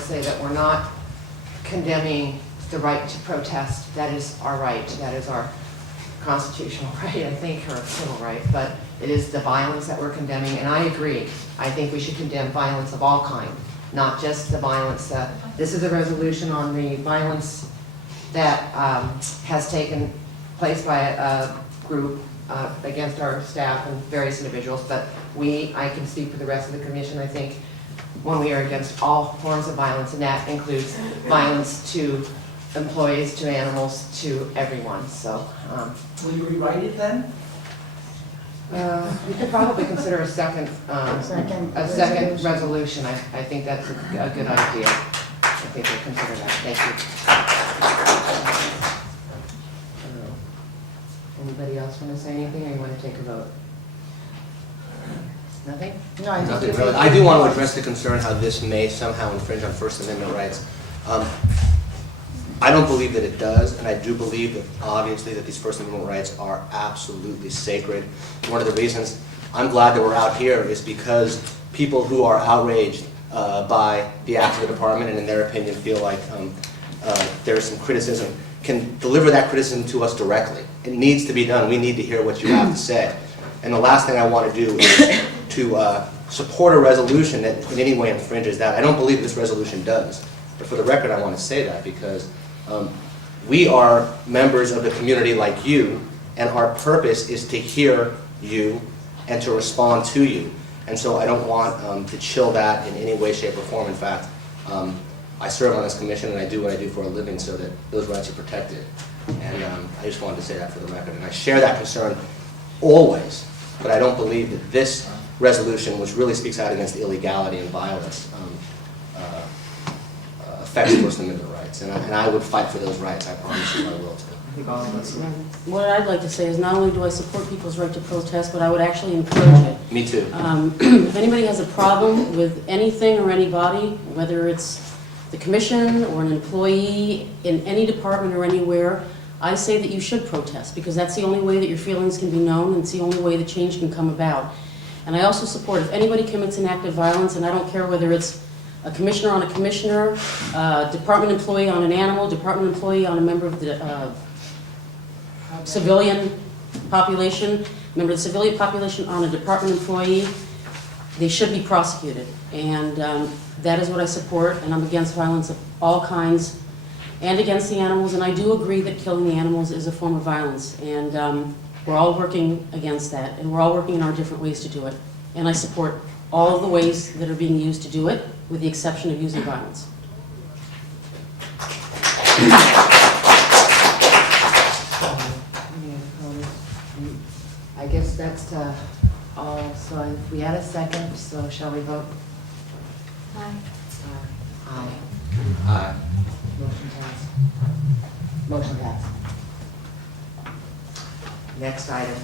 to say that we're not condemning the right to protest. That is our right. That is our constitutional right, I think, or civil right. But it is the violence that we're condemning, and I agree. I think we should condemn violence of all kind, not just the violence. This is a resolution on the violence that has taken place by a group against our staff and various individuals, but I can speak for the rest of the commission, I think, when we are against all forms of violence, and that includes violence to employees, to animals, to everyone. So, will you rewrite it then? we could probably consider a second resolution. I think that's a good idea. I think we'll consider that. Thank you. Anybody else want to say anything, or you want to take a vote? Nothing? No, I think Really. I do want to address the concern how this may somehow infringe on First Amendment rights. I don't believe that it does, and I do believe that obviously that these First Amendment rights are absolutely sacred. One of the reasons I'm glad that we're out here is because people who are outraged by the acts of the department and in their opinion feel like there is some criticism can deliver that criticism to us directly. It needs to be done. We need to hear what you have to say. And the last thing I want to do is to support a resolution that in any way infringes that. I don't believe this resolution does. But for the record, I want to say that because we are members of the community like you, and our purpose is to hear you and to respond to you. And so I don't want to chill that in any way, shape, or form. In fact, I serve on this commission and I do what I do for a living so that those rights are protected. And I just wanted to say that for the record. And I share that concern always, but I don't believe that this resolution, which really speaks out against illegality and violence, affects First Amendment rights. And I would fight for those rights, I promise you I will too. I think all of us. What I'd like to say is not only do I support people's right to protest, but I would actually encourage it. Me too. If anybody has a problem with anything or anybody, whether it's the commission or an employee in any department or anywhere, I say that you should protest because that's the only way that your feelings can be known and it's the only way that change can come about. And I also support if anybody commits an act of violence, and I don't care whether it's a commissioner on a commissioner, department employee on an animal, department employee on a member of the civilian population, member of the civilian population on a department employee, they should be prosecuted. And that is what I support, and I'm against violence of all kinds and against the animals, and I do agree that killing the animals is a form of violence, and we're all working against that, and we're all working in our different ways to do it. And I support all of the ways that are being used to do it, with the exception of using violence. I guess that's all. So we had a second, so shall we vote? Aye. Aye. Aye. Motion passed. Motion passed. Next item.